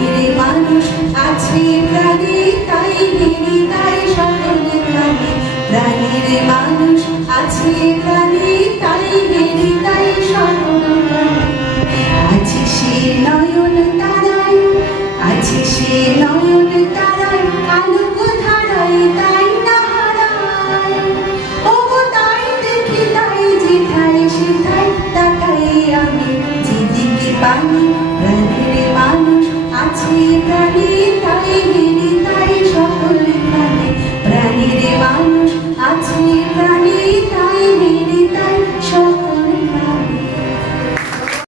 প্রাণীর মানুষ আছে প্রাণী তাই হেরি তাই সকল প্রাণী প্রাণীর মানুষ আছে প্রাণী তাই হেরি তাই সকল আছে সে নয়ন তারায় আছে সে নয়ন তারায় আলোক ধারায় তাই না হারায় ও তাই দেখি তাই যেথায় সেথায় তাকাই আমি যেদিকে পানি